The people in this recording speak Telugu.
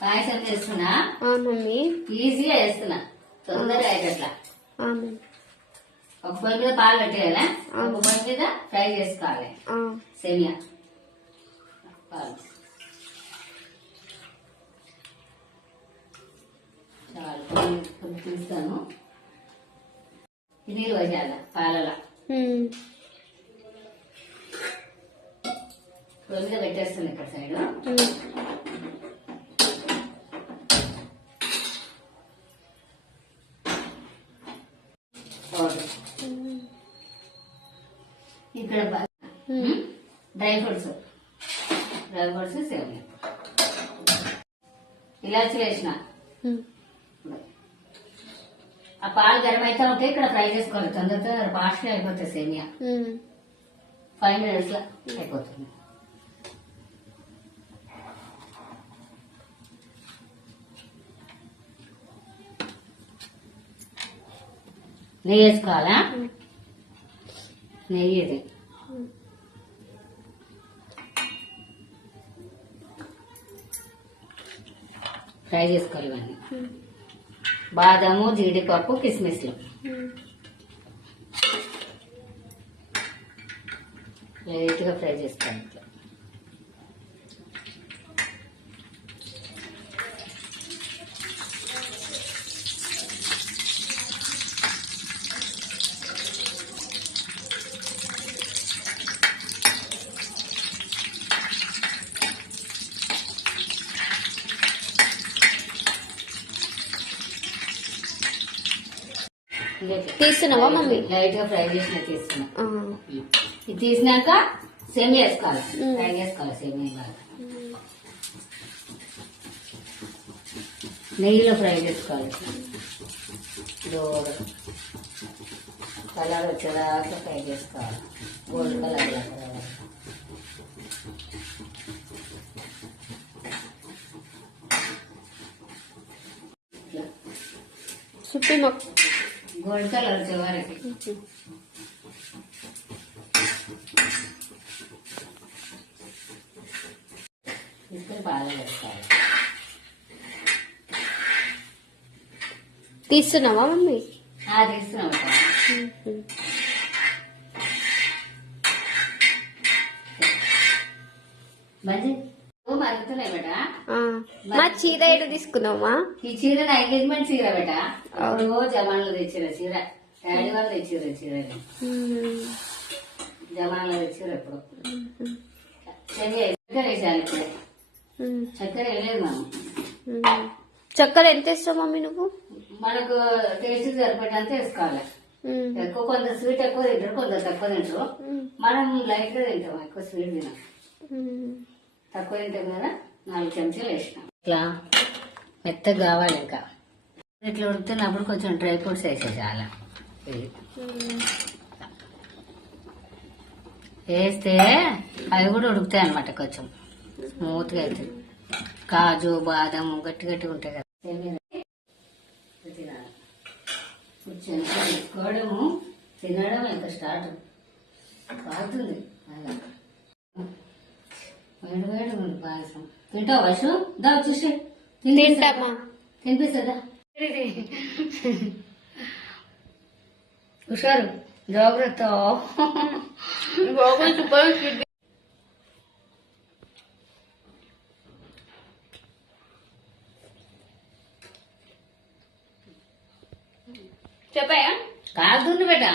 పాయసం చేస్తున్నా మమ్మీ. ఈజీగా చేస్తున్నా, తొందరగా అయ్యేటట్లా. ఒక పొయ్యి మీద పాలు పెట్టేయాలా, ఒక పొయ్యి మీద ఫ్రై చేసుకోవాలి సేమియా పాలు. చాలా తీస్తాను, నీళ్ళు వేయాలి పాలలో. పొయ్యి మీద పెట్టేస్తాను ఇక్కడ సైడ్. ఇక్కడ డ్రై ఫ్రూట్స్ సేమియా, ఇలాచి వేసిన. ఆ పాలు గరం అయితే ఉంటే ఇక్కడ ఫ్రై చేసుకోవాలి, తొందరగా ఫాస్ట్ గా అయిపోతుంది సేమియా. 5 minutes లో అయిపోతుంది. నెయ్యి వేసుకోవాలా, నెయ్యి ఇది ఫ్రై చేసుకోవాలి. ఇవన్నీ బాదాము, జీడిపప్పు, కిస్మిస్లు లైట్ గా ఫ్రై చేసుకోవాలి. ఇట్లా తీస్తున్నావా మమ్మీ? లైట్ గా ఫ్రై చేసిన తీస్తున్నా. ఇది తీసినాక సేమియా వేసుకోవాలి, ఫ్రై చేసుకోవాలి సేమియా బాగా. నెయ్యిలో ఫ్రై చేసుకోవాలి, కలర్ వచ్చేదాకా ఫ్రై చేసుకోవాలి, గోల్డ్ కలర్. గోల్డ్ కలర్ వచ్చే వరకు బాగా వేసుకోవాలి. తీస్తున్నావా మమ్మీ? తీస్తున్నాం. మరుగుతున్నాయి బేట. మా చీర ఏదో తీసుకున్నావా? ఈ చీర నా ఎంగేజ్మెంట్ చీర బేట, జమాన్లో తెచ్చిన చీర, డాడీ వాళ్ళు తెచ్చిర్రు చీరని, జమాన్లో తెచ్చిర్రు. ఎప్పుడు చక్కెర వేసాను, ఇప్పుడే చక్కెర వేయలేదు మనం. చక్కెర ఎంత ఇస్తావు మమ్మీ నువ్వు? మనకు టేస్ట్ సరిపడంత వేసుకోవాలి. ఎక్కువ కొంత స్వీట్ ఎక్కువ తింటారు, కొంత తక్కువ తింటారు. మనం లైట్ గా తింటాం, ఎక్కువ స్వీట్ తినాం. తక్కువ తింటాం కదా, 4 చెంచాలు వేసినాం. ఇట్లా మెత్తగా కావాలి. ఇంకా ఇట్లా ఉడుకుతున్నప్పుడు కొంచెం డ్రై ఫ్రూట్స్ వేసే చాలా వేస్తే అవి కూడా ఉడుకుతాయి అన్నమాట, కొంచెం స్మూత్గా అవుతుంది. కాజు, బాదం గట్టి గట్టిగా ఉంటాయి కదా. తీసుకోవడము తినడం ఇంకా స్టార్ట్ కాగుతుంది. వేడి వేడి ఉంది పాయసం. తింటావు వర్షం? దా చూసి తింటామా? తినిపిస్తుందా? హుషారు, జాగ్రత్త. చెప్పాయా? కాగుతుంది బేట.